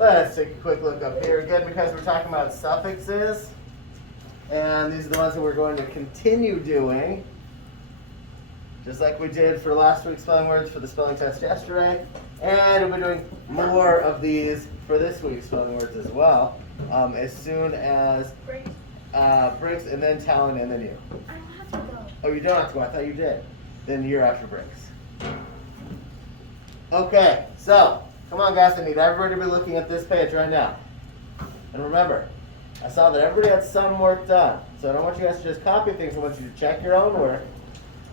Let's take a quick look up here. Good, because we're talking about suffixes. And these are the ones that we're going to continue doing. Just like we did for last week's spelling words for the spelling test yesterday. And we'll be doing more of these for this week's spelling words as well. As soon as Briggs and then Talon and then you. I don't have to go. Oh, you don't have to go. I thought you did. Then you're after Briggs. Okay, so come on, guys. I need everybody to be looking at this page right now. And remember, I saw that everybody had some work done. So I don't want you guys to just copy things. I want you to check your own work.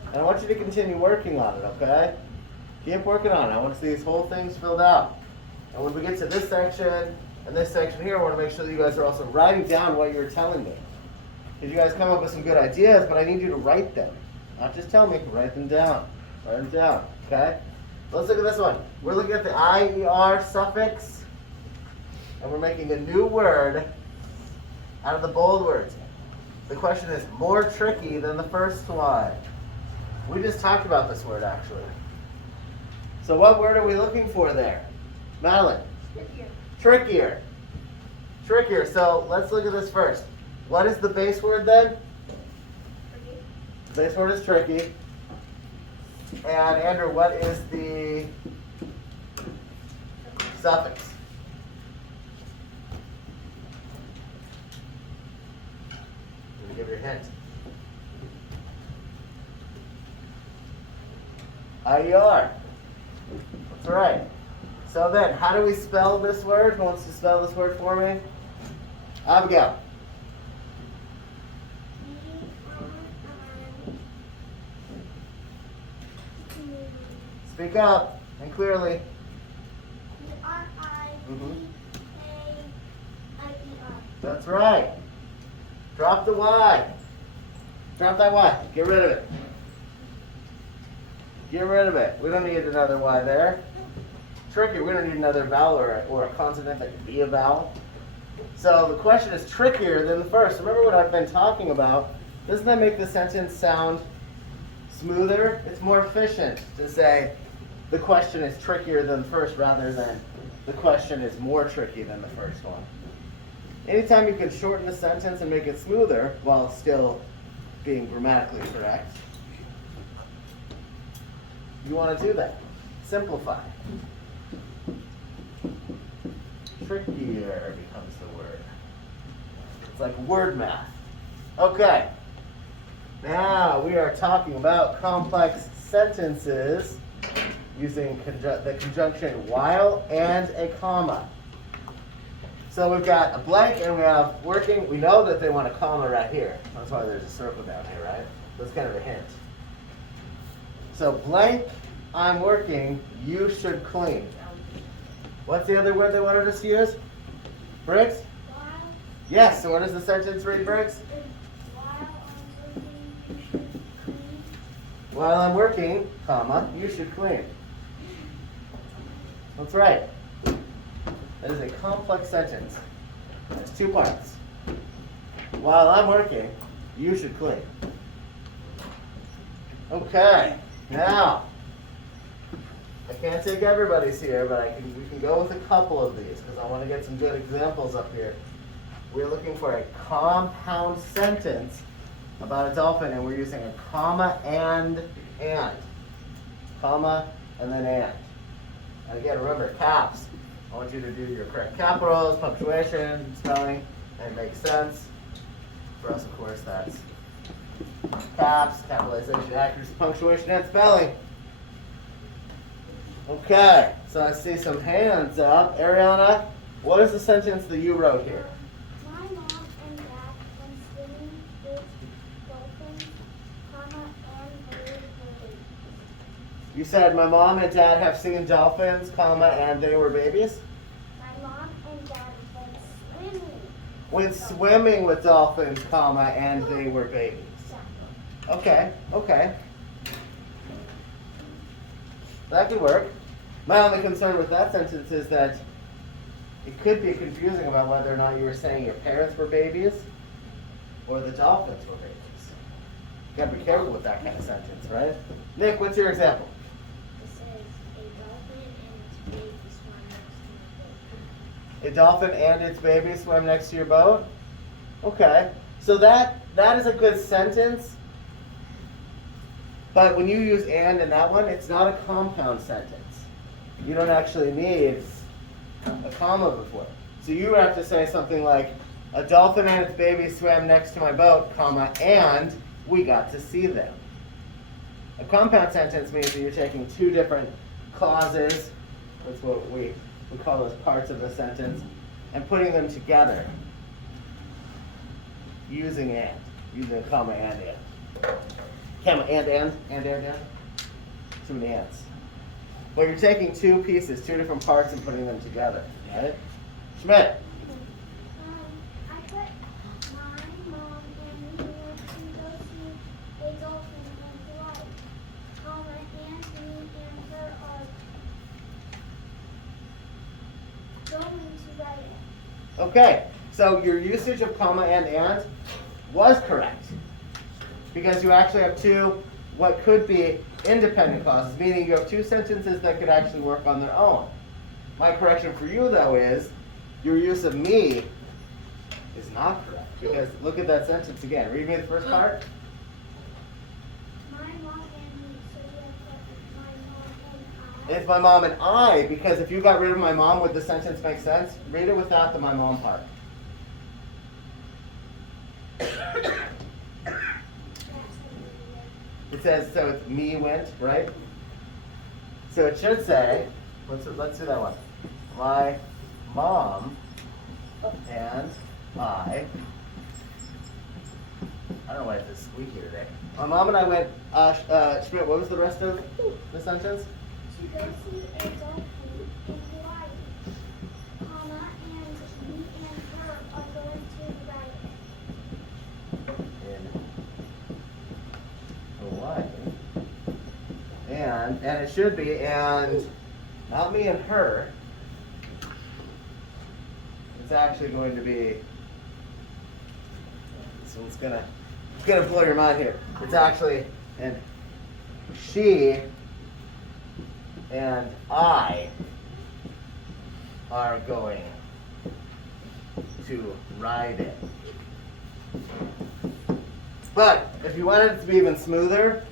And I want you to continue working on it, okay? Keep working on it. I want to see these whole things filled out. And when we get to this section and this section here, I want to make sure that you guys are also writing down what you're telling me. Because you guys come up with some good ideas, but I need you to write them. Not just tell me, write them down. Write them down, okay? Let's look at this one. We're looking at the Ier suffix. And we're making a new word out of the bold words. The question is more tricky than the first one. We just talked about this word, actually. So what word are we looking for there? Madeline? Trickier. Trickier. Trickier. So let's look at this first. What is the base word then? Tricky. The base word is tricky. And Andrew, what is the suffix? Let me give you a hint. Ier. That's right. So then, how do we spell this word? Who wants to spell this word for me? Abigail. Speak up and clearly. E-R-I-E-A-I-E-R. That's right. Drop the Y. Drop that Y. Get rid of it. Get rid of it. We don't need another Y there. Tricky. We don't need another vowel or a consonant that could be a vowel. So the question is trickier than the first. Remember what I've been talking about. Doesn't that make the sentence sound smoother? It's more efficient to say the question is trickier than the first rather than the question is more tricky than the first one. Anytime you can shorten a sentence and make it smoother while still being grammatically correct, you want to do that. Simplify. Trickier becomes the word. It's like word math. Okay. Now we are talking about complex sentences using the conjunction while and a comma. So we've got a blank and we have working. We know that they want a comma right here. That's why there's a circle down here, right? That's kind of a hint. So blank, I'm working, you should clean. What's the other word they wanted us to use? Briggs? While Yes, so what does the sentence read, Briggs? while I'm working, you should clean. While I'm working, comma, you should clean. That's right. That is a complex sentence. It's two parts. While I'm working, you should clean. Okay, now, I can't take everybody's here, but we can go with a couple of these because I want to get some good examples up here. We're looking for a compound sentence about a dolphin, and we're using a comma and. Comma and then and. And again, remember, caps. I want you to do your correct capitals, punctuation, spelling, and it makes sense. For us, of course, that's caps, capitalization, accuracy, punctuation, and spelling. Okay, so I see some hands up. Ariana, what is the sentence that you wrote here? My mom and dad went swimming with dolphins, comma, and they were babies. You said my mom and dad have seen dolphins, comma, and they were babies? My mom and dad went swimming. Went swimming with dolphins, comma, and they were babies. Okay, okay. That could work. My only concern with that sentence is that it could be confusing about whether or not you were saying your parents were babies or the dolphins were babies. You gotta be careful with that kind of sentence, right? Nick, what's your example? It says a dolphin and its baby swam next to my boat. A dolphin and its baby swam next to your boat? Okay. So that is a good sentence. But when you use and in that one, it's not a compound sentence. You don't actually need a comma before it. So you have to say something like, a dolphin and its baby swam next to my boat, comma, and we got to see them. A compound sentence means that you're taking two different clauses, that's what we call those parts of the sentence, and putting them together using a comma and in. Comma and. Too many ands. But you're taking two pieces, two different parts, and putting them together. Right? Schmidt. I put my mom and me went to go see a dolphin in Hawaii. Comma, and me and her are going to write it. Okay, so your usage of comma and was correct. Because you actually have two, what could be independent clauses, meaning you have two sentences that could actually work on their own. My correction for you, though, is your use of me is not correct. Because look at that sentence again. Read me the first part. My mom and me, so you have put my mom and I. It's my mom and I, because if you got rid of my mom, would the sentence make sense? Read it without the my mom part. It says, so it's me went, right? So it should say, let's do that one. My mom and I don't know why it's squeaky today. My mom and I went, Schmidt, what was the rest of the sentence? To go see a dolphin in Hawaii. Comma, and me and her are going to write it. In Hawaii. And it should be, and not me and her. It's actually going to be, so it's gonna blow your mind here. It's actually, and she and I are going to ride it. But if you wanted it to be even smoother,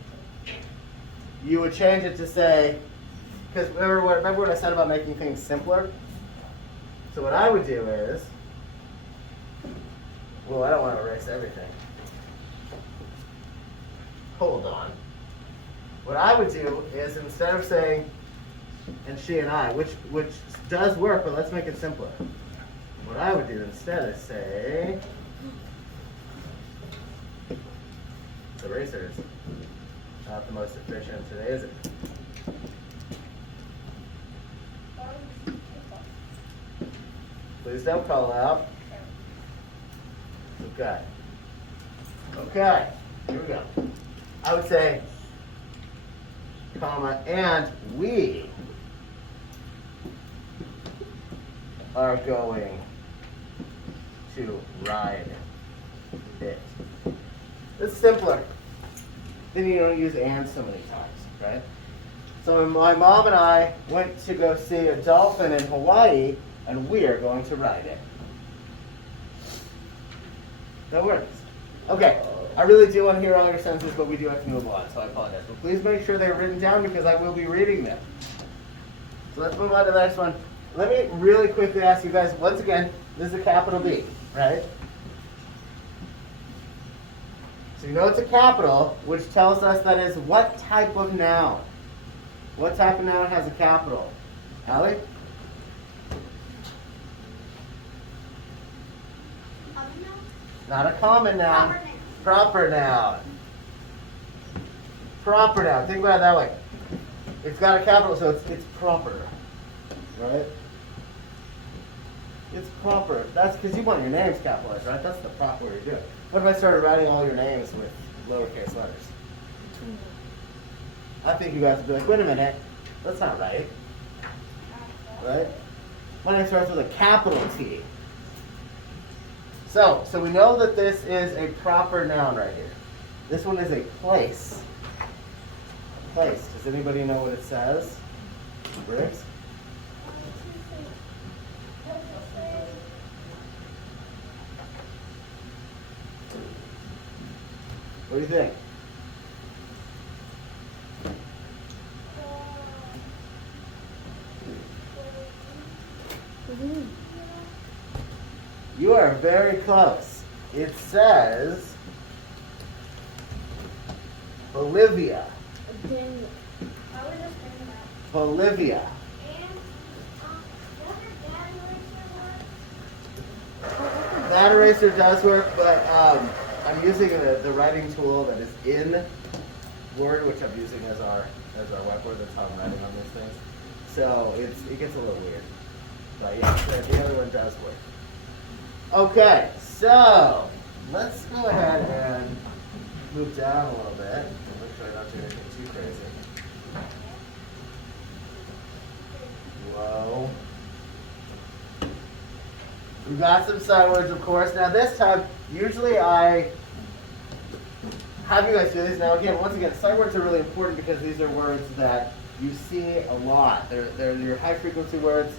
you would change it to say, because remember what I said about making things simpler? So what I would do is, well, I don't want to erase everything. Hold on. What I would do is, instead of saying, and she and I, which does work, but let's make it simpler. What I would do instead is say, the eraser is not the most efficient today, is it? Please don't call out. Okay. Okay, here we go. I would say, comma, and we are going to ride it. It's simpler. Then you don't use and so many times, right? So my mom and I went to go see a dolphin in Hawaii, and we are going to ride it. That works. Okay, I really do want to hear all your sentences, but we do have to move on, so I apologize. But please make sure they're written down because I will be reading them. So let's move on to the next one. Let me really quickly ask you guys, once again, this is a capital B, right? So you know it's a capital, which tells us that is what type of noun? What type of noun has a capital? Allie? Not a common noun. Proper noun. Proper noun. Think about it that way. It's got a capital, so it's proper. Right? It's proper. That's because you want your names capitalized, right? That's the proper way to do it. What if I started writing all your names with lowercase letters? I think you guys would be like, wait a minute, that's not right. Right? My name starts with a capital T. So we know that this is a proper noun right here. This one is a place. Place. Does anybody know what it says? Briggs? What do you think? You are very close. It says Bolivia. I was just thinking that. Bolivia. And, what did that work? That eraser does work, but I'm using the writing tool that is in Word, which I'm using as our whiteboard. That's how I'm writing on these things. So it gets a little weird. But yeah, the other one does work. Okay, so let's go ahead and move down a little bit. Make sure I don't do anything too crazy. Whoa. We got some sight words, of course. Now this time, usually I have you guys do these. Now again, once again, sight words are really important because these are words that you see a lot. They're your high frequency words,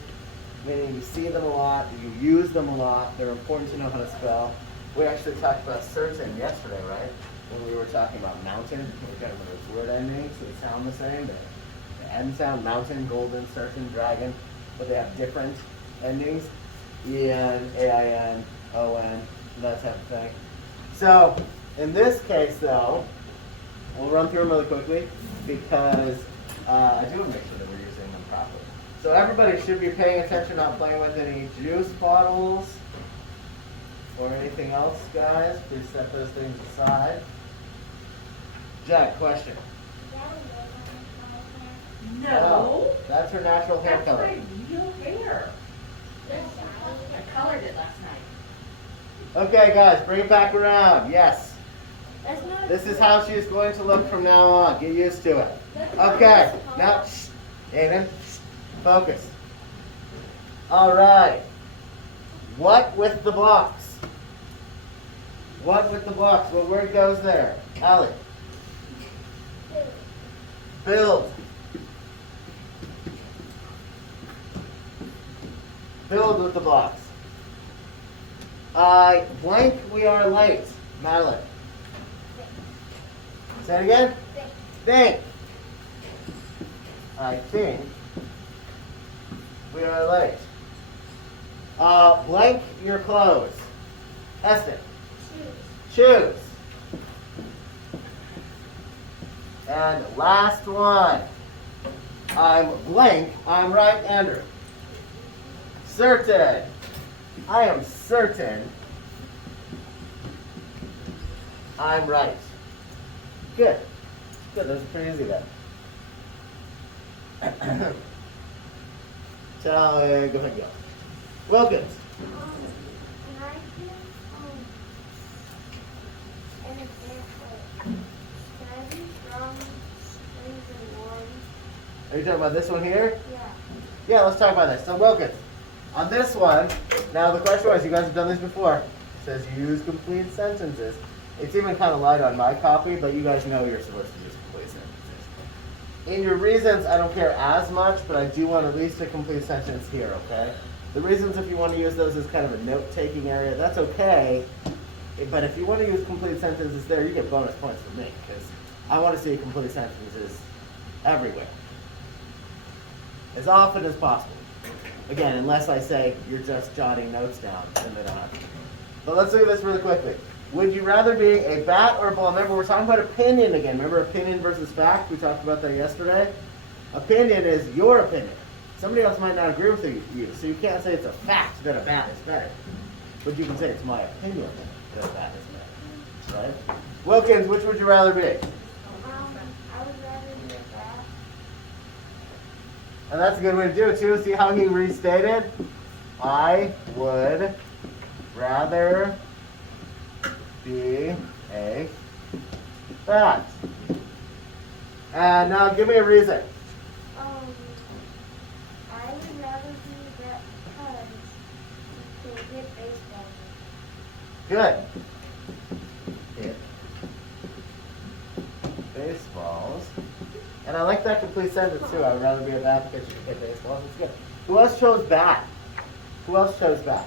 meaning you see them a lot, you use them a lot. They're important to know how to spell. We actually talked about certain yesterday, right? When we were talking about mountain, we got those word endings, so they sound the same. The end sound, mountain, golden, certain, dragon, but they have different endings. E-N, A-I-N, O-N, that type of thing. So, in this case though, we'll run through them really quickly because I do want to make sure that we're using them properly. So everybody should be paying attention, not playing with any juice bottles or anything else, guys. Please set those things aside. Jack, question. No. That's her natural hair That's color. my real hair. I colored it last night. Okay, guys, bring it back around. Yes. That's not This is how she's going to look from now on. Get used to it. Okay, now, shh, Aiden, shh, focus. All right. What with the blocks? What with the blocks? What word goes there? Allie. Build. Build with the blocks. Blank, we are late. Madeline. Say it again. Think. I think we are late. Blank your clothes. Eston. Choose. And last one. I'm blank. I'm right, Andrew. Certain. I am certain I'm right. Good. Good. Those are pretty easy then. So, go ahead and go. Wilkins. and I give an example. Steady, strong, springs and warm. Are you talking about this one here? Yeah. Yeah, let's talk about this. So Wilkins, on this one, now the question was, you guys have done this before. It says use complete sentences. It's even kind of light on my copy, but you guys know you're supposed to use complete sentences. In your reasons, I don't care as much, but I do want at least a complete sentence here, okay? The reasons, if you want to use those as kind of a note-taking area, that's okay. But if you want to use complete sentences there, you get bonus points from me, because I want to see complete sentences everywhere. As often as possible. Again, unless I say you're just jotting notes down, then they don't have to. But let's look at this really quickly. Would you rather be a bat or a ball? Remember, we're talking about opinion again. Remember opinion versus fact? We talked about that yesterday. Opinion is your opinion. Somebody else might not agree with you, so you can't say it's a fact that a bat is better. But you can say it's my opinion that a bat is better. Right? Wilkins, which would you rather be? I would rather be a bat. And that's a good way to do it too. See how he restated? I would rather be a bat. And now give me a reason. I would rather be that because you can hit baseball. Good. Hit baseballs. And I like that complete sentence too. I would rather be a bat because you can hit baseballs. It's good. Who else chose bat? Who else chose bat?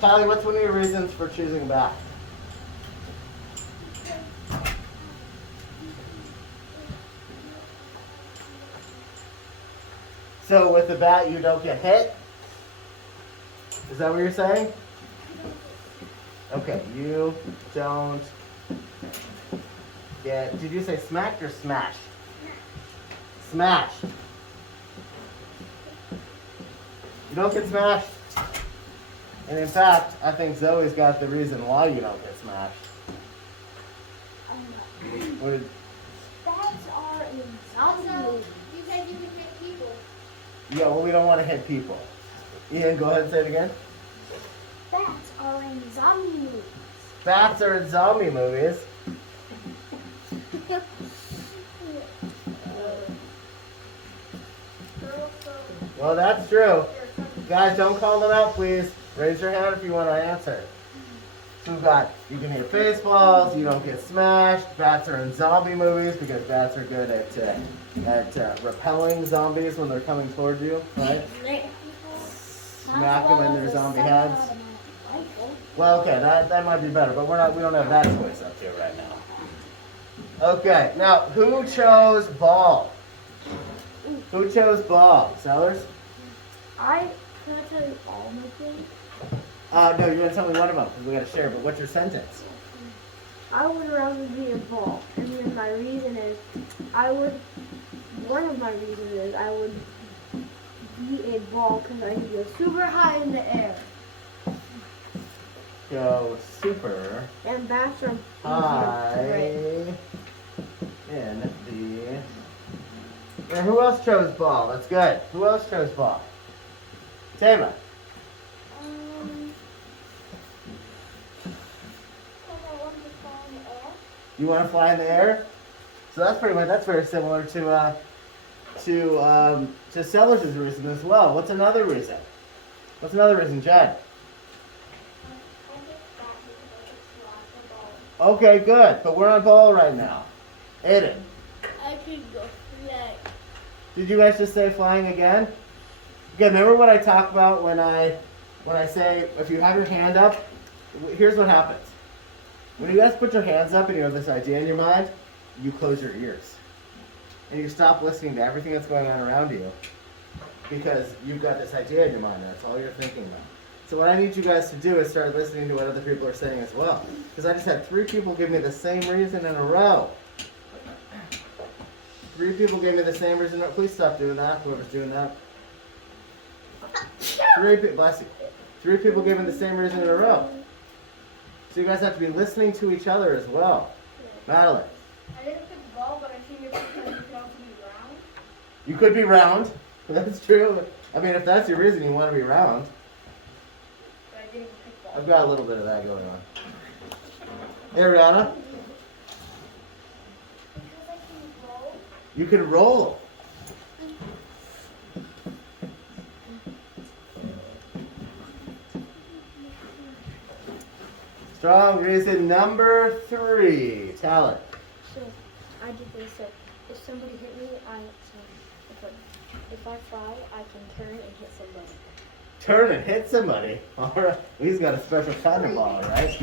Kylie, what's one of your reasons for choosing bat? So with the bat, you don't get hit? Is that what you're saying? Okay, you don't get, did you say smacked or smashed? Smashed. You don't get smashed. And in fact, I think Zoe's got the reason why you don't get smashed. What did- Bats are in zombie Also, movies. you said you can hit people. Yeah, well, we don't want to hit people. Ian, go ahead and say it again. Bats are in zombie movies. Bats are in zombie movies. Well, that's true. Guys, don't call them out, please. Raise your hand if you want to answer. So we've got, you can hit baseballs, you don't get smashed. Bats are in zombie movies because bats are good at repelling zombies when they're coming towards you, right? Smack them in their zombie heads. Well, okay, that might be better, but we don't have that choice up here right now. Okay, now who chose ball? Who chose ball? Sellers? Can I tell you all my things? No, you're gonna tell me one of them because we gotta share. But what's your sentence? I would rather be a ball, and then my reason is, one of my reasons is I would be a ball because I can go super high in the air. Go super And bats are high easy in the. And who else chose ball? That's good. Who else chose ball? Tama. You want to fly in the air? So that's very similar to Sellers' reason as well. What's another reason? What's another reason, Jen? Okay, good. But we're on ball right now. Aiden, I can go fly. did you guys just say flying again? Okay, remember what I talk about when I say if you have your hand up, here's what happens. When you guys put your hands up and you have this idea in your mind, you close your ears. And you stop listening to everything that's going on around you because you've got this idea in your mind and that's all you're thinking about. So what I need you guys to do is start listening to what other people are saying as well. Because I just had 3 people give me the same reason in a row. 3 people gave me the same reason. Please stop doing that, whoever's doing that. 3 people, bless you. 3 people gave me the same reason in a row. So you guys have to be listening to each other as well. Madeline. I didn't pick ball, but I think your picture you can also be round. You could be round. That's true. I mean, if that's your reason you want to be round. But I didn't pick ball. I've got a little bit of that going on. Ariana, Because I can roll. you can roll. Strong reason number 3. Talent. So I did this. So if somebody hit me, if I fly, I can turn and hit somebody. Turn and hit somebody. All right. He's got a special kind of ball, right?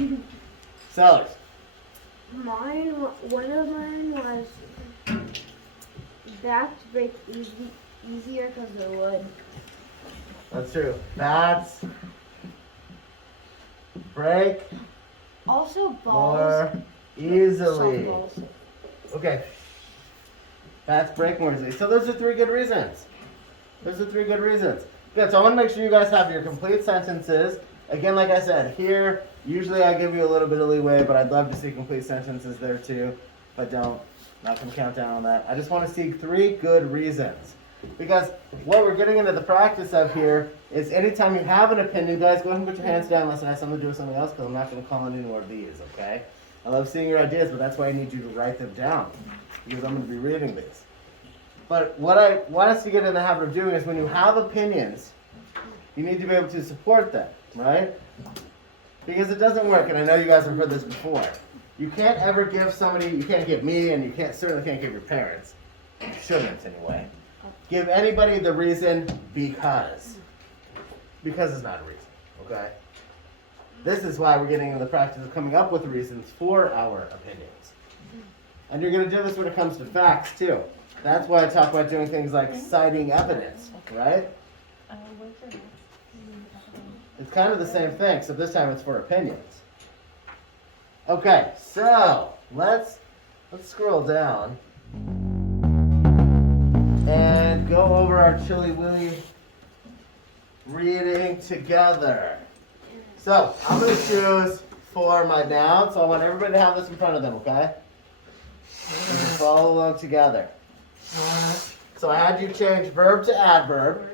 Sellers. One of mine was bats break easier because they're wood. That's true. Bats break Also more easily. Softballs. Okay. Bats break more easily. So those are 3 good reasons. Those are 3 good reasons. Good. So I want to make sure you guys have your complete sentences. Again, like I said, here, usually I give you a little bit of leeway, but I'd love to see complete sentences there too. If I don't, I'm not going to count down on that. I just want to see 3 good reasons. Because what we're getting into the practice of here is anytime you have an opinion, guys, go ahead and put your hands down unless it has something to do with something else because I'm not going to call on any more of these, okay? I love seeing your ideas, but that's why I need you to write them down because I'm going to be reading these. But what I want us to get in the habit of doing is when you have opinions, you need to be able to support them, right? Because it doesn't work, and I know you guys have heard this before. You can't ever give somebody, you can't give me, and you certainly can't give your parents. You shouldn't anyway. Give anybody the reason because. Because is not a reason, okay? This is why we're getting into the practice of coming up with reasons for our opinions. And you're going to do this when it comes to facts too. That's why I talk about doing things like citing evidence, right? It's kind of the same thing, except this time it's for opinions. Okay, so let's scroll down and go over our Chilly Willy reading together. So I'm going to choose for my noun, so I want everybody to have this in front of them, okay? And just follow along together. So I had you change verb to adverb,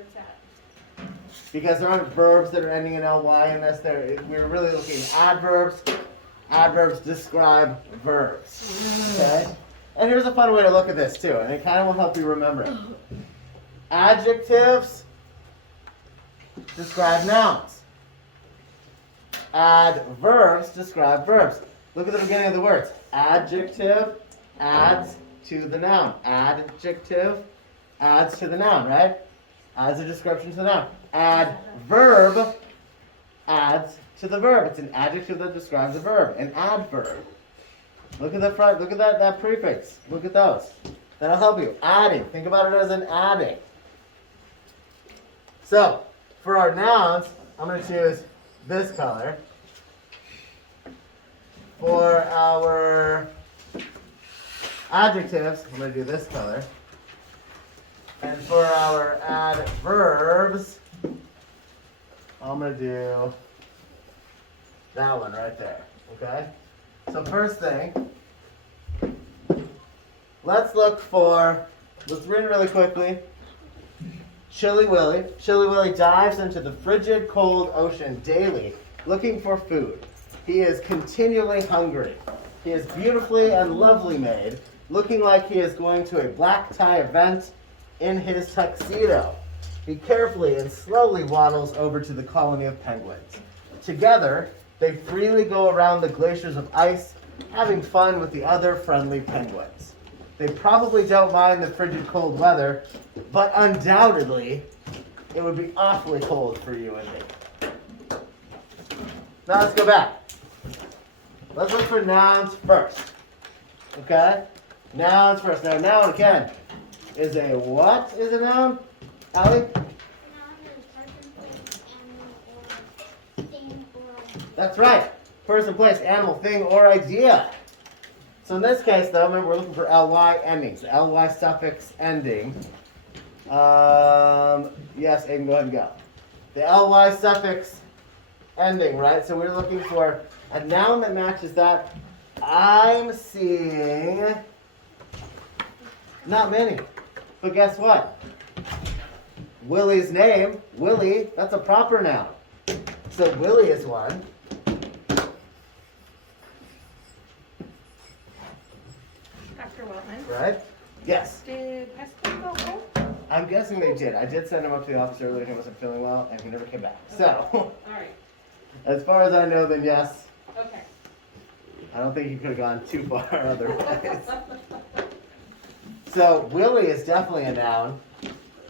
because there aren't verbs that are ending in ly in this. We're really looking at adverbs. Adverbs describe verbs. Okay? And here's a fun way to look at this too, and it kind of will help you remember it. Adjectives describe nouns. Adverbs describe verbs. Look at the beginning of the words. Adjective adds to the noun. Adjective adds to the noun, right? Adds a description to the noun. Adverb adds to the verb. It's an adjective that describes a verb. An adverb. Look at the front. Look at that prefix. Look at those. That'll help you. Adding. Think about it as an adding. So, for our nouns, I'm going to choose this color. For our adjectives, I'm going to do this color. And for our adverbs, I'm going to do that one right there. Okay? So first thing, let's read it really quickly. Chilly Willy. Chilly Willy dives into the frigid, cold ocean daily, looking for food. He is continually hungry. He is beautifully and lovely made, looking like he is going to a black tie event in his tuxedo. He carefully and slowly waddles over to the colony of penguins. Together, they freely go around the glaciers of ice, having fun with the other friendly penguins. They probably don't mind the frigid cold weather, but undoubtedly, it would be awfully cold for you and me. Now let's go back. Let's look for nouns first. Okay? Nouns first. Now, noun again is a what is a noun? Allie? Noun is person, place, animal, or thing, or idea. That's right. Person, place, animal, thing, or idea. So in this case, though, remember we're looking for ly endings. The ly suffix ending. Yes, Aiden, go ahead and go. The ly suffix ending, right? So we're looking for a noun that matches that. I'm seeing not many. But guess what? Willy's name, Willy, that's a proper noun. So Willy is one. Dr. Weltman. Right? Yes. Did Heston go home? I'm guessing they did. I did send him up to the office earlier. He wasn't feeling well, and he never came back. So, All right. as far as I know, then yes. Okay. I don't think you could have gone too far otherwise. So, Willy is definitely a noun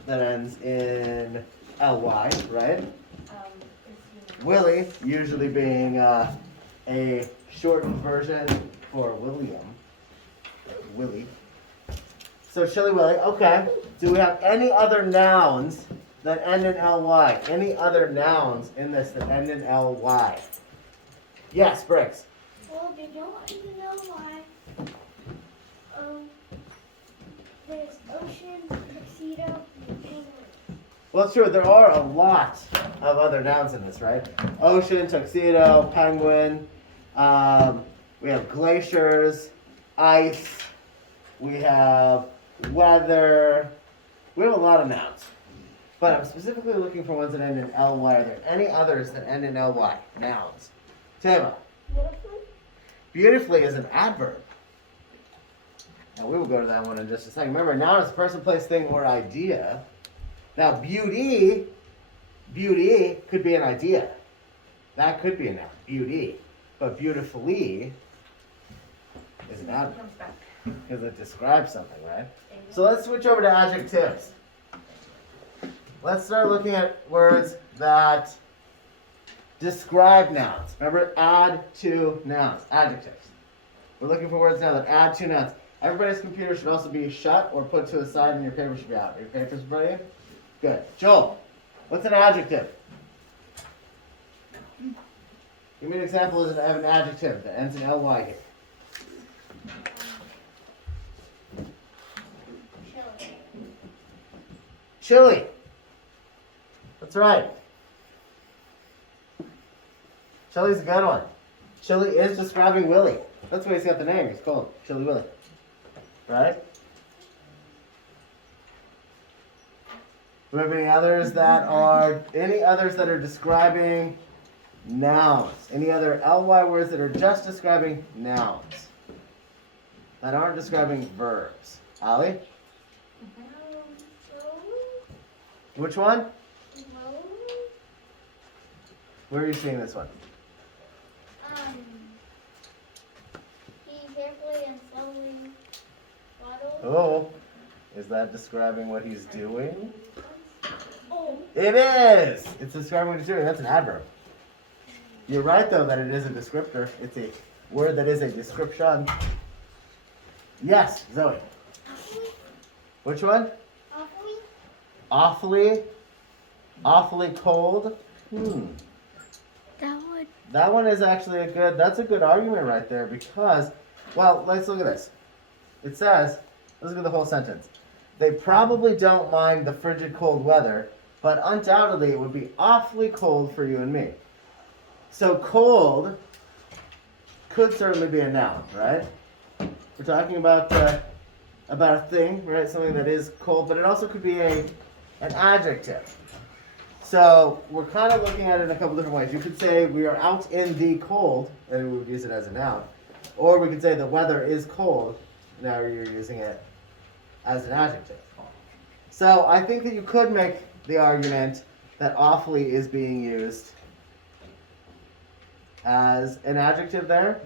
that ends in ly, right? Willy, usually being a shortened version for William. Willy. So, Chilly Willy, okay. Do we have any other nouns that end in ly? Any other nouns in this that end in ly? Yes, Briggs. Well, did y'all even know why there's ocean, tuxedo, and penguin? Well, it's true. There are a lot of other nouns in this, right? Ocean, tuxedo, penguin. We have glaciers, ice. We have weather. We have a lot of nouns. But I'm specifically looking for ones that end in ly. Are there any others that end in ly? Nouns. Tama. Beautifully? Beautifully is an adverb. And we will go to that one in just a second. Remember, noun is a person, place, thing, or idea. Now, beauty could be an idea. That could be a noun, beauty. But beautifully is an adverb. Comes back. Because it describes something, right? So let's switch over to adjectives. Let's start looking at words that describe nouns. Remember, add to nouns, adjectives. We're looking for words now that add to nouns. Everybody's computer should also be shut or put to the side and your paper should be out. Your papers in front of you? Good. Joel, what's an adjective? Give me an example of an adjective that ends in ly here. Chilly. That's right. Chilly's a good one. Chilly is describing Willy. That's why he's got the name. He's called Chilly Willy. Right? Do we have any others that are describing nouns? Any other ly words that are just describing nouns? That aren't describing verbs? Allie? Which one? Where are you seeing this one? He carefully and slowly waddles. Oh, is that describing what he's doing? Oh. It is! It's describing what he's doing. That's an adverb. You're right, though, that it is a descriptor. It's a word that is a description. Yes, Zoe. Which one? Awfully. Awfully cold. That one is actually that's a good argument right there because, well, let's look at this. It says, let's look at the whole sentence. They probably don't mind the frigid cold weather, but undoubtedly it would be awfully cold for you and me. So cold could certainly be a noun, right? We're talking about a thing, right? Something that is cold, but it also could be an adjective. So we're kind of looking at it in a couple different ways. You could say we are out in the cold, and we would use it as a noun. Or we could say the weather is cold. Now you're using it as an adjective. So I think that you could make the argument that awfully is being used as an adjective there.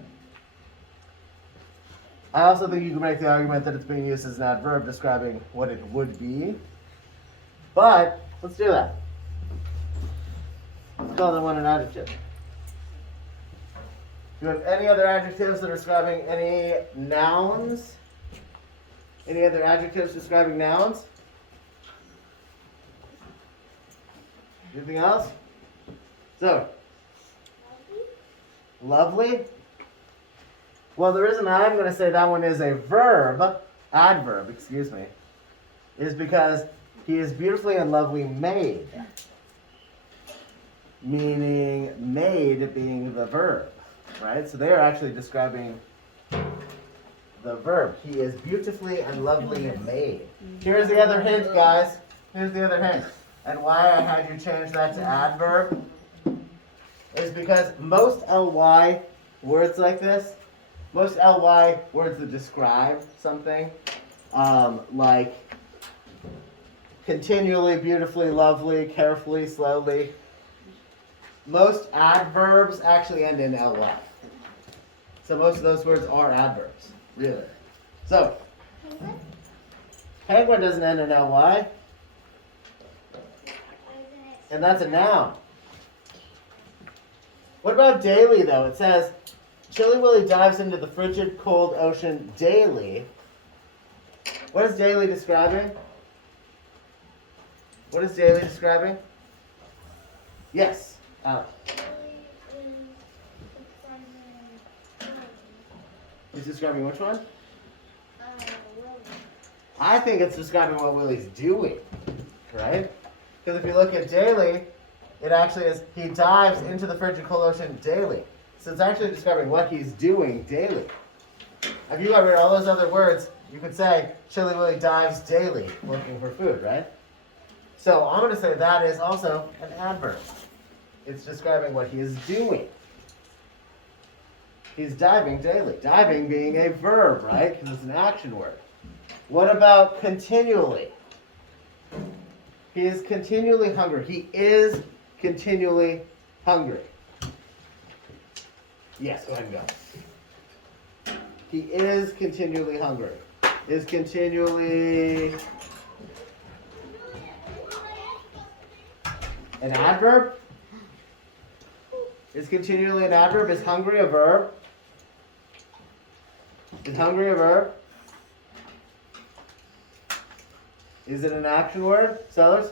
I also think you can make the argument that it's being used as an adverb describing what it would be. But let's do that. Let's call that one an adjective. Do you have any other adjectives that are describing any nouns? Any other adjectives describing nouns? Anything else? So, lovely. Well, the reason I'm going to say that one is a adverb, is because he is beautifully and lovely made. Meaning made being the verb, right? So they are actually describing the verb. He is beautifully and lovely made. Here's the other hint, guys. Here's the other hint. And why I had you change that to adverb is because most ly words like this, most ly words that describe something, like continually, beautifully, lovely, carefully, slowly, most adverbs actually end in ly. So most of those words are adverbs, really. So, penguin doesn't end in ly. And that's a noun. What about daily, though? It says, Chilly Willy dives into the frigid, cold ocean daily. What is daily describing? What is daily describing? Yes. He's describing which one? I think it's describing what Willy's doing, right? Because if you look at daily, it actually is, he dives into the frigid cold ocean daily. So it's actually describing what he's doing daily. If you got rid of all those other words, you could say, Chilly Willy dives daily looking for food, right? So I'm going to say that is also an adverb. It's describing what he is doing. He's diving daily. Diving being a verb, right? Because it's an action word. What about continually? He is continually hungry. He is continually hungry. Yes, go ahead and go. He is continually hungry. Is continually an adverb? Is continually an adverb? Is hungry a verb? Is hungry a verb? Is it an action word, Sellers?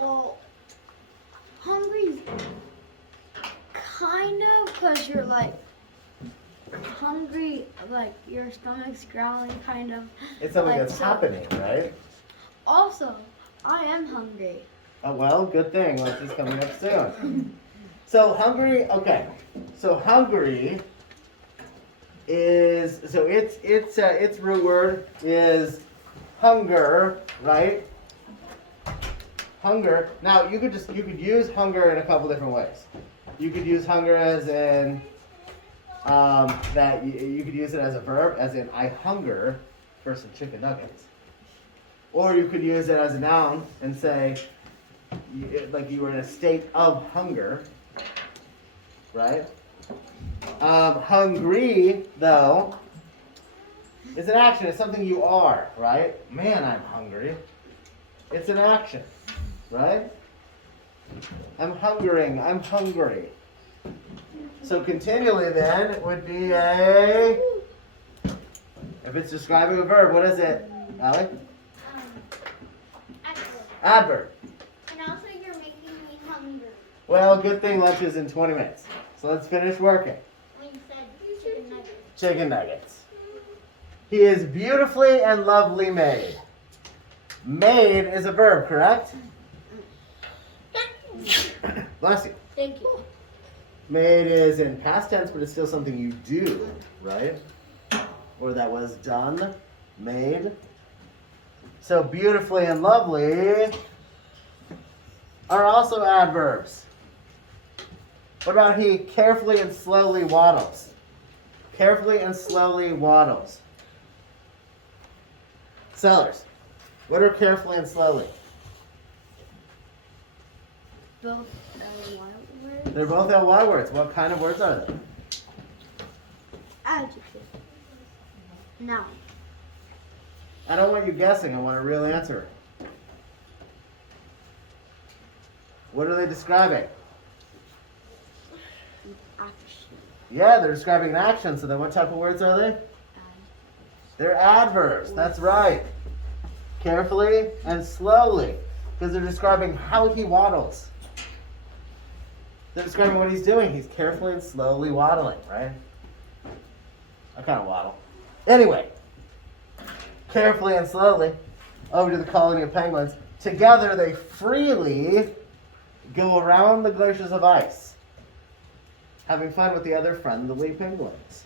Well, hungry's kind of because you're like hungry, like your stomach's growling, kind of. It's something like, that's so- happening, right? Also, I am hungry. Oh, well, good thing. Lunch is coming up soon. So hungry, okay. So hungry is, so its root word is hunger, right? Hunger. Now you could use hunger in a couple different ways. You could use hunger as in that you could use it as a verb, as in I hunger for some chicken nuggets. Or you could use it as a noun and say, like you were in a state of hunger, right? Hungry, though, is an action. It's something you are, right? Man, I'm hungry. It's an action, right? I'm hungering. I'm hungry. So continually then, it would be a, if it's describing a verb, what is it, Allie? Adverb. Adverb. And also, you're making me hungry. Well, good thing lunch is in 20 minutes. So let's finish working. When you said chicken nuggets. Chicken nuggets. He is beautifully and lovely made. Made is a verb, correct? Bless you. Thank you. Made is in past tense, but it's still something you do, right? Or that was done, made. So beautifully and lovely are also adverbs. What about he carefully and slowly waddles? Carefully and slowly waddles. Sellers, what are carefully and slowly? Both wild words. They're both LY words. What kind of words are they? Adjective. Noun. I don't want you guessing. I want a real answer. What are they describing? Action. Yeah, they're describing an action. So then what type of words are they? They're adverbs. That's right. Carefully and slowly. Because they're describing how he waddles. They're describing what he's doing. He's carefully and slowly waddling, right? I kind of waddle. Anyway. Carefully and slowly over to the colony of penguins. Together they freely go around the glaciers of ice, having fun with the other friendly penguins.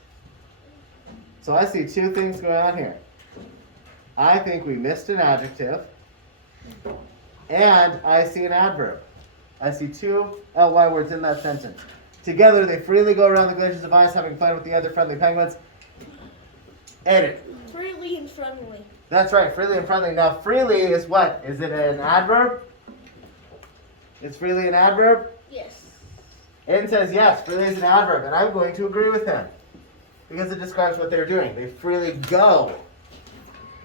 So I see two things going on here. I think we missed an adjective, and I see an adverb. I see two LY words in that sentence. Together they freely go around the glaciers of ice, having fun with the other friendly penguins. Edit. Freely and friendly. That's right, freely and friendly. Now, freely is what? Is it an adverb? Is freely an adverb? Yes. Aiden says yes, freely is an adverb, and I'm going to agree with him. Because it describes what they're doing. They freely go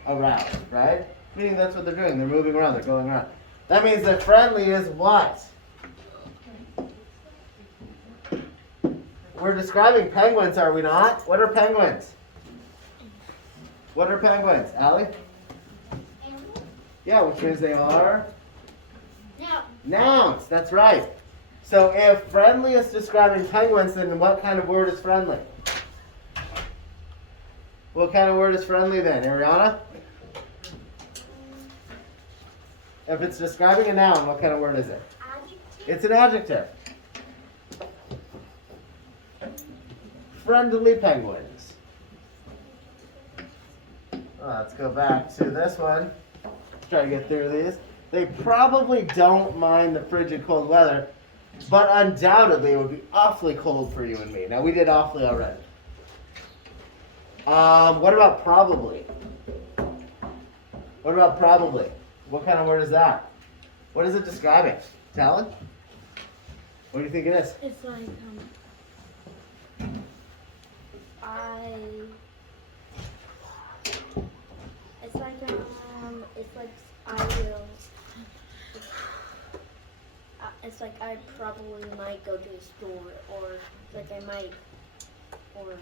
around, right? Meaning that's what they're doing. They're moving around, they're going around. That means that friendly is what? We're describing penguins, are we not? What are penguins? What are penguins? Allie? Yeah, which means they are? Now, Nouns, that's right. So if friendly is describing penguins, then what kind of word is friendly? What kind of word is friendly then, Ariana? If it's describing a noun, what kind of word is it? adjective. It's an adjective. Friendly penguins. Let's go back to this one. Try to get through these. They probably don't mind the frigid cold weather, but undoubtedly it would be awfully cold for you and me. Now we did awfully already. What about probably? What about probably? What kind of word is that? What is it describing? Talon? What do you think it is? It's like I will. It's like I probably might go to the store, or like I might, or.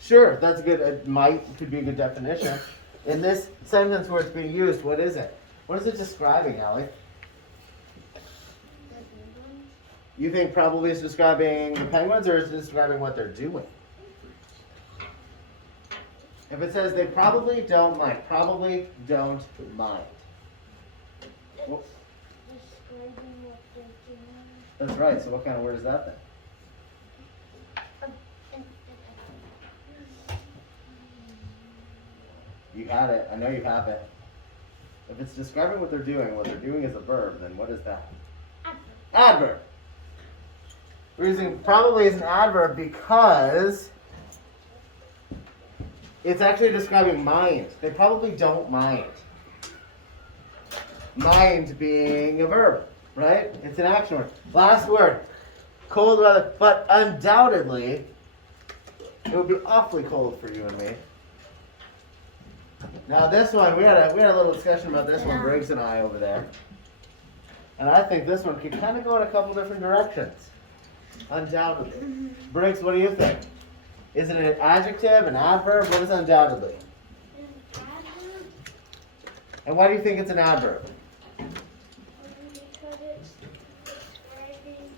Sure, that's good. It might could be a good definition. In this sentence where it's being used, what is it? What is it describing, Allie? You think probably is describing the penguins, or is it describing what they're doing? If it says they probably don't mind. Well, Describing what they're doing. that's right. So what kind of word is that then? You had it. I know you have it. If it's describing what they're doing is a verb, then what is that? Adverb. We're using probably as an adverb because it's actually describing mind. They probably don't mind. Mind being a verb, right? It's an action word. Last word. Cold weather, but undoubtedly, it would be awfully cold for you and me. Now this one, we had a little discussion about this one, Briggs and I over there. And I think this one could kind of go in a couple different directions. Undoubtedly. Briggs, what do you think? Is it an adjective, an adverb? What is undoubtedly? An adverb. And why do you think it's an adverb? Because it's describing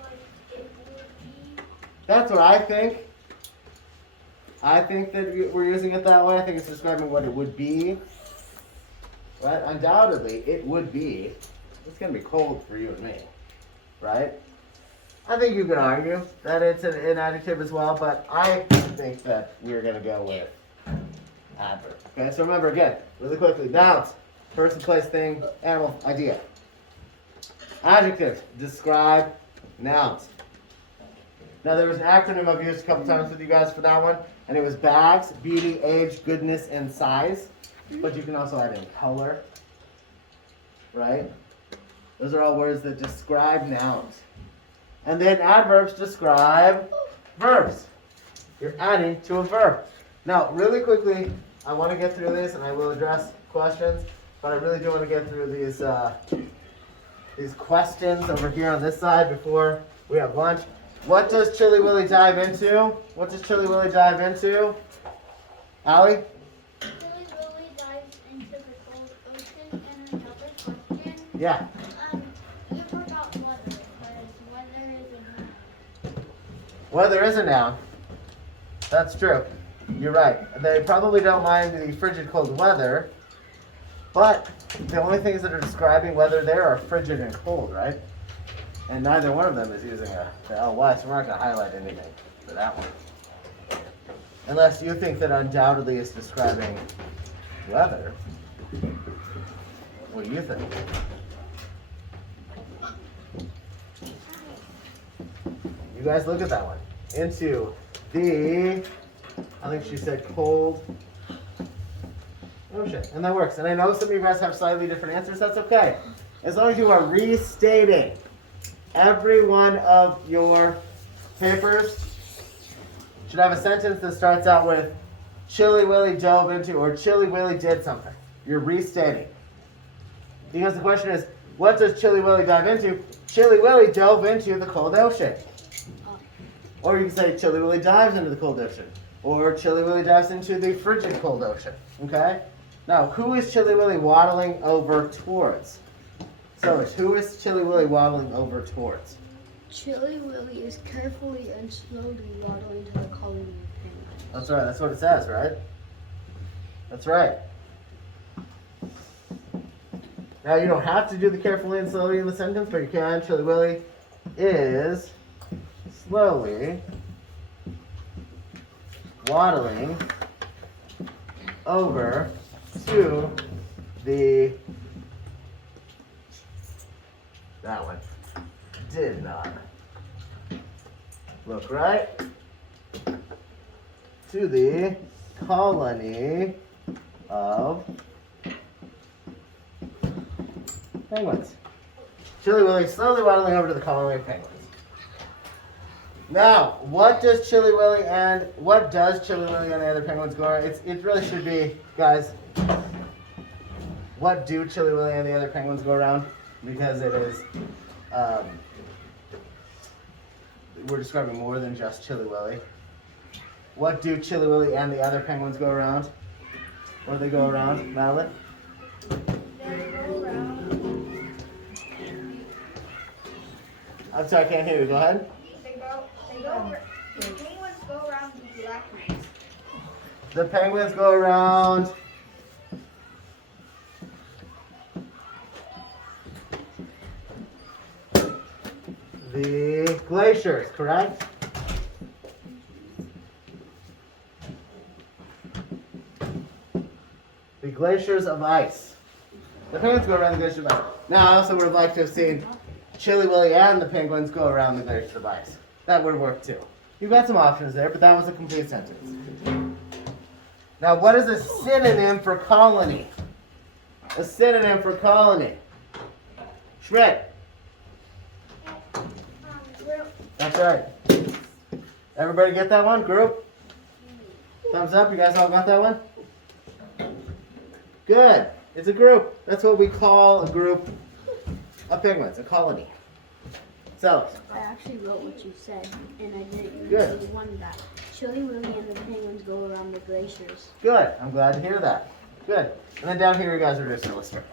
like it would be. That's what I think. I think that we're using it that way. I think it's describing what it would be. Right? Undoubtedly, it would be. It's going to be cold for you and me. Right? I think you could argue that it's an adjective as well, but I think that we're going to go with adverb. Okay, so remember again, really quickly, nouns, person, place, thing, animal, idea. Adjectives, describe nouns. Now there was an acronym I've used a couple times with you guys for that one, and it was bags, beauty, age, goodness, and size. But you can also add in color, right? Those are all words that describe nouns. And then adverbs describe verbs. You're adding to a verb. Now, really quickly, I want to get through this, and I will address questions, but I really do want to get through these questions over here on this side before we have lunch. What does Chilly Willy dive into? What does Chilly Willy dive into? Allie? Chilly Willy dives into the cold ocean. And another question. Yeah. You forgot weather, because weather is a noun. Weather is a noun. That's true. You're right. They probably don't mind the frigid cold weather, but the only things that are describing weather there are frigid and cold, right? And neither one of them is using the ly, so we're not going to highlight anything for that one. Unless you think that undoubtedly is describing weather. What do you think? You guys look at that one. Into the, I think she said cold ocean. And that works. And I know some of you guys have slightly different answers. That's okay. As long as you are restating every one of your papers should have a sentence that starts out with Chilly Willy dove into, or Chilly Willy did something. You're restating. Because the question is, what does Chilly Willy dive into? Chilly Willy dove into the cold ocean. Or you can say Chilly Willy dives into the cold ocean. Or Chilly Willy dives into the frigid cold ocean. Okay? Now, who is Chilly Willy waddling over towards? So it's who is Chilly Willy waddling over towards? Chilly Willy is carefully and slowly waddling to the colony of penguins. That's right. That's what it says, right? That's right. Now, you don't have to do the carefully and slowly in the sentence, but you can. Chilly Willy is slowly waddling over to the... That one did not look right. To the colony of penguins. Chilly Willy slowly waddling over to the colony of penguins. Now, what does Chilly Willy and the other penguins go around? It really should be, guys, what do Chilly Willy and the other penguins go around? Because it is, we're describing more than just Chilly Willy. What do Chili Willy and the other penguins go around? Where do they go around, Madeline? They go around. I'm sorry, I can't hear you. Go ahead. The penguins go around the black ones. The penguins go around. The glaciers, correct? The glaciers of ice. The penguins go around the glaciers of ice. Now, I also would have liked to have seen Chili Willy and the penguins go around the glaciers of ice. That would have worked too. You've got some options there, but that was a complete sentence. Now, what is a synonym for colony? A synonym for colony. Shred. Group. That's right. Everybody get that one? Group? Thumbs up. You guys all got that one? Good. It's a group. That's what we call a group of penguins, a colony. So, I actually wrote what you said, and I didn't Good. use the one that Chili Willy and the penguins go around the glaciers. good. I'm glad to hear that. Good. And then down here, you guys are just illustrating.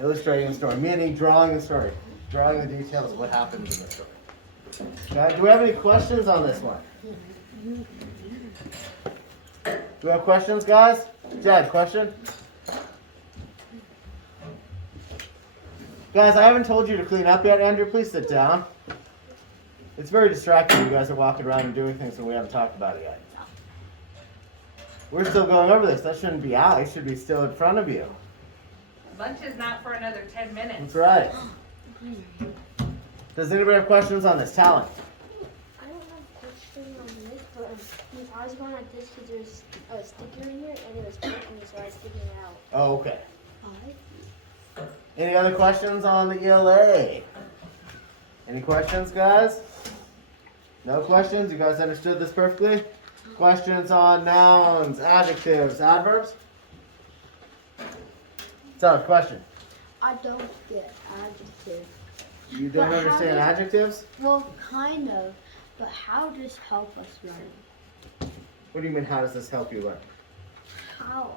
Illustrating the story, meaning drawing the story. Drawing the details of what happens in the story. Okay. Do we have any questions on this one? Do we have questions, guys? Jed, question? Guys, I haven't told you to clean up yet. Andrew, please sit down. It's very distracting. You guys are walking around and doing things and we haven't talked about it yet. We're still going over this. That shouldn't be out. It should be still in front of you. Lunch is not for another 10 minutes. That's right. Does anybody have questions on this? Talent. I don't have a question on this, but I was going at this because there's a sticker in here, and it was poking me, so I was sticking it out. Oh, okay. Any other questions on the ELA? Any questions, guys? No questions? You guys understood this perfectly? Questions on nouns, adjectives, adverbs? So, question. I don't get adjective. You don't But how understand does- adjectives? Well, kind of, but how does help us learn? What do you mean, how does this help you learn? How?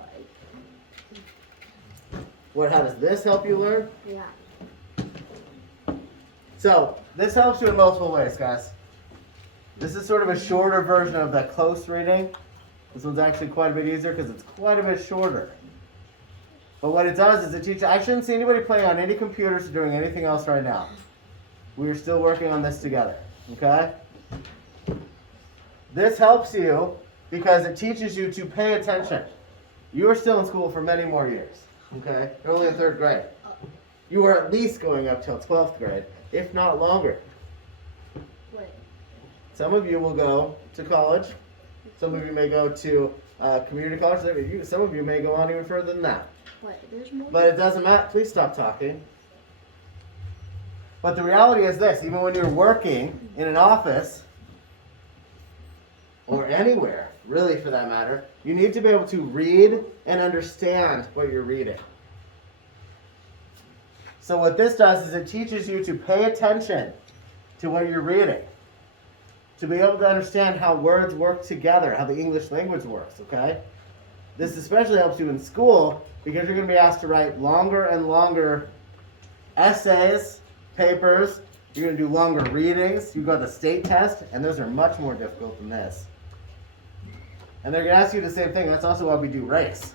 How does this help you learn? Yeah. So, this helps you in multiple ways, guys. This is sort of a shorter version of that close reading. This one's actually quite a bit easier because it's quite a bit shorter. But what it does is it teaches, I shouldn't see anybody playing on any computers or doing anything else right now. We are still working on this together, okay? This helps you because it teaches you to pay attention. You are still in school for many more years, okay? You're only in 3rd grade. You are at least going up till 12th grade, if not longer. Wait. Some of you will go to college. Some of you may go to community college. Some of you may go on even further than that. Wait, there's more? But it doesn't matter. Please stop talking. But the reality is this. Even when you're working in an office, or anywhere, really for that matter, you need to be able to read and understand what you're reading. So what this does is it teaches you to pay attention to what you're reading. To be able to understand how words work together, how the English language works, okay? This especially helps you in school because you're going to be asked to write longer and longer essays, papers. You're going to do longer readings. You've got the state test, and those are much more difficult than this. And they're going to ask you the same thing. That's also why we do race.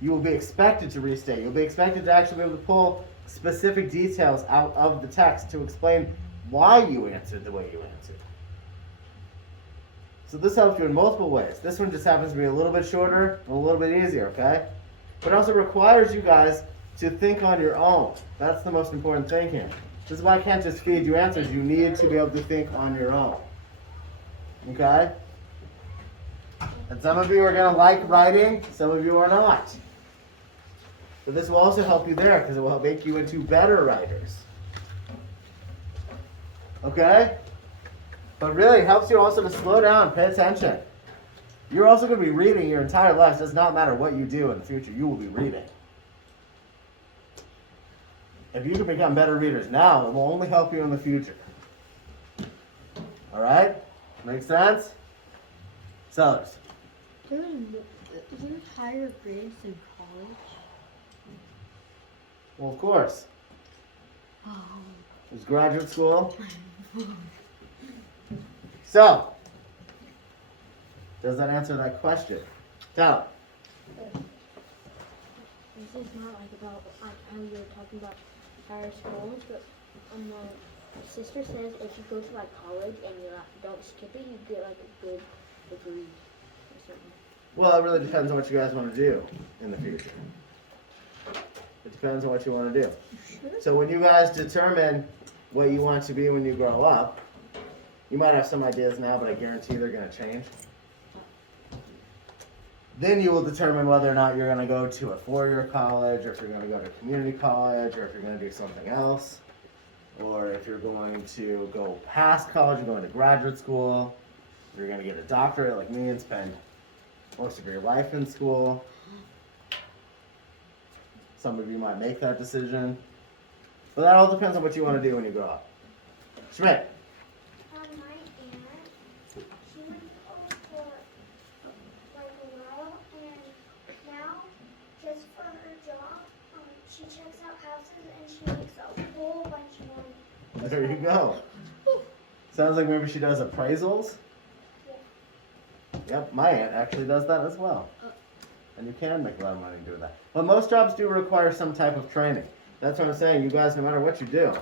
You will be expected to restate. You'll be expected to actually be able to pull specific details out of the text to explain why you answered the way you answered. So this helps you in multiple ways. This one just happens to be a little bit shorter and a little bit easier, okay? But it also requires you guys to think on your own. That's the most important thing here. This is why I can't just feed you answers. You need to be able to think on your own. Okay? And some of you are going to like writing, some of you are not. But this will also help you there because it will make you into better writers. Okay? But really, it helps you also to slow down, pay attention. You're also going to be reading your entire life. It does not matter what you do in the future. You will be reading. If you can become better readers now, it will only help you in the future. All right? Make sense? Sellers. There's higher grades in college. Well, of course. Oh. There's graduate school. So, does that answer that question? Tell. This is not like about like how you were talking about higher schools, but my sister says if you go to like college and you don't skip it, you get like a good degree or something. Well, it really depends on what you guys want to do in the future. It depends on what you want to do. Sure. So when you guys determine what you want to be when you grow up, you might have some ideas now, but I guarantee they're going to change. Then you will determine whether or not you're going to go to a four-year college, or if you're going to go to community college, or if you're going to do something else, or if you're going to go past college and go into graduate school, if you're going to get a doctorate like me and spend most of your life in school. Some of you might make that decision. But that all depends on what you want to do when you grow up. Schmidt. My aunt, she went to college for like a while, and now, just for her job, she checks out houses and she makes a whole bunch of money. There you go. Sounds like maybe she does appraisals. Yep, my aunt actually does that as well. And you can make a lot of money doing that. But most jobs do require some type of training. That's what I'm saying. You guys, no matter what you do,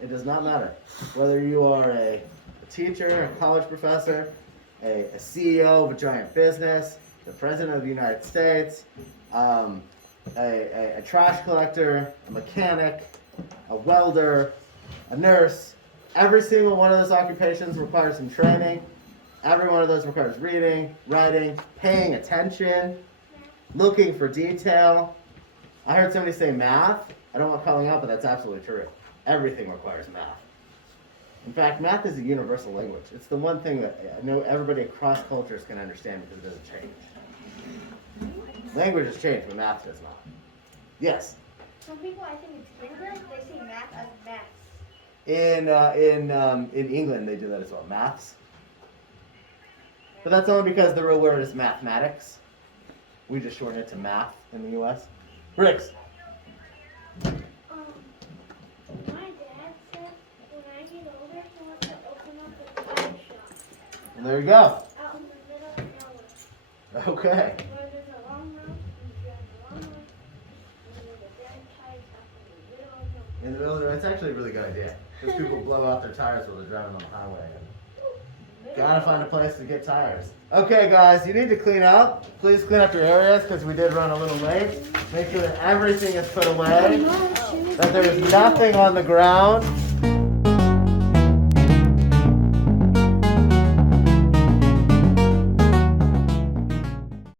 it does not matter. Whether you are a teacher, a college professor, a CEO of a giant business, the president of the United States, a trash collector, a mechanic, a welder, a nurse. Every single one of those occupations requires some training. Every one of those requires reading, writing, paying attention, looking for detail. I heard somebody say math. I don't want calling out, but that's absolutely true. Everything requires math. In fact, math is a universal language. It's the one thing that I know everybody across cultures can understand because it doesn't change. Languages change, but math does not. Yes? Some people, I think it's English, they say math as maths. In England, they do that as well. Maths. But that's only because the real word is mathematics. We just shorten it to math in the U.S. Briggs. My dad said when I get older, he wants to open up a toy shop Well, there you go. out in the middle of nowhere. Okay. Where there's a long road, and you drive a long road, and there's a dead tire shop in the middle of nowhere. In the middle of it's actually a really good idea. Because people blow out their tires while they're driving on the highway. Gotta find a place to get tires. Okay, guys, you need to clean up. Please clean up your areas because we did run a little late. Make sure that everything is put away. That there is nothing on the ground.